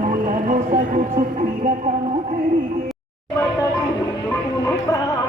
సొసగు స్థిరతము పెరిగే బతకిల్లుకును ప్రాణ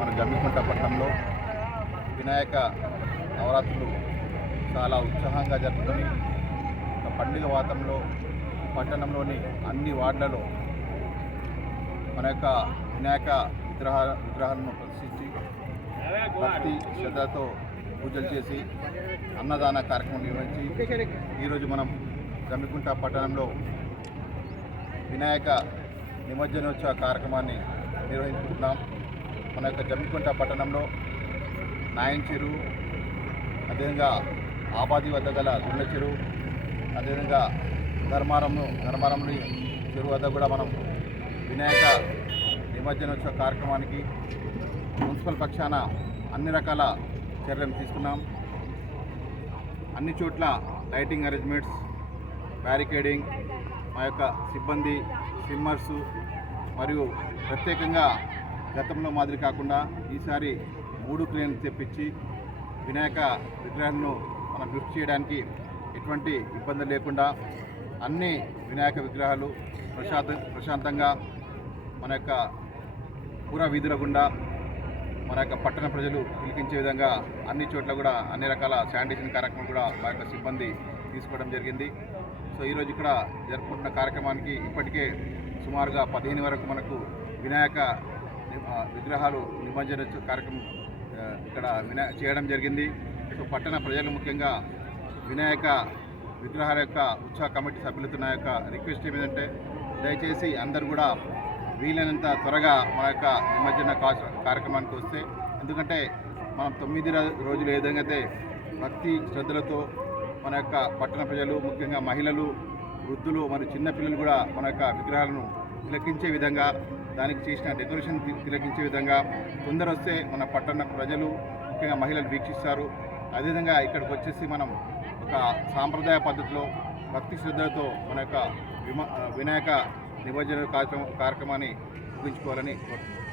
మన గమ్మికుంట పట్టణంలో వినాయక నవరాత్రులు చాలా ఉత్సాహంగా జరుపుకొని పండుగ వాతంలో పట్టణంలోని అన్ని వార్డులలో మన యొక్క వినాయక విగ్రహ విగ్రహాలను ప్రదర్శించి భక్తి శ్రద్ధతో పూజలు చేసి అన్నదాన కార్యక్రమం నిర్వహించి ఈరోజు మనం గమ్మికుంట పట్టణంలో వినాయక నిమజ్జనోత్సవ కార్యక్రమాన్ని నిర్వహించుకుంటున్నాం. మన యొక్క జమ్మికుంట పట్టణంలో నాయన్ చెరువు అదేవిధంగా ఆబాది వద్ద గల గుండె చెరువు అదేవిధంగా ధర్మారంను ధర్మారంలో చెరువు వద్ద కూడా మనం వినాయక నిమజ్జనోత్సవ కార్యక్రమానికి మున్సిపల్ పక్షాన అన్ని రకాల చర్యలు తీసుకున్నాం. అన్ని చోట్ల లైటింగ్ అరేంజ్మెంట్స్ బ్యారికేడింగ్ మా యొక్క సిబ్బంది స్విమ్మర్సు మరియు ప్రత్యేకంగా గతంలో మాదిరి కాకుండా ఈసారి మూడు క్రేన్ తెప్పించి వినాయక విగ్రహాలను మనం లిఫ్ట్ చేయడానికి ఎటువంటి ఇబ్బంది లేకుండా అన్ని వినాయక విగ్రహాలు ప్రశాంత ప్రశాంతంగా మన యొక్క పుర వీధుల గుండా మన యొక్క పట్టణ ప్రజలు పిలిపించే విధంగా అన్ని చోట్ల కూడా అన్ని రకాల శానిటేషన్ కార్యక్రమం కూడా మా యొక్క సిబ్బంది తీసుకోవడం జరిగింది. సో ఈరోజు ఇక్కడ జరుపుకుంటున్న కార్యక్రమానికి ఇప్పటికే సుమారుగా పదిహేను వరకు మనకు వినాయక విగ్రహాలు నిమజ్జన కార్యక్రమం ఇక్కడ వినా చేయడం జరిగింది. సో పట్టణ ప్రజలు ముఖ్యంగా వినాయక విగ్రహాల యొక్క ఉత్సవ కమిటీ సభ్యులతో నా యొక్క రిక్వెస్ట్ ఏమిటంటే దయచేసి అందరూ కూడా వీలైనంత త్వరగా మన యొక్క నిమజ్జన కార్యక్రమానికి వస్తే ఎందుకంటే మనం తొమ్మిది రోజులు ఏ విధంగా అయితే భక్తి శ్రద్ధలతో మన యొక్క పట్టణ ప్రజలు ముఖ్యంగా మహిళలు వృద్ధులు మరియు చిన్నపిల్లలు కూడా మన యొక్క విగ్రహాలను తిలకించే విధంగా దానికి చేసిన డెకరేషన్ తిలకించే విధంగా తొందర వస్తే మన పట్టణ ప్రజలు ముఖ్యంగా మహిళలు వీక్షిస్తారు. అదేవిధంగా ఇక్కడికి వచ్చేసి మనం ఒక సాంప్రదాయ పద్ధతిలో భక్తి శ్రద్ధలతో మన యొక్క విమ వినాయక నిమజ్జన కార్యక్రమం కార్యక్రమాన్ని ముగించుకోవాలని కోరుతున్నాను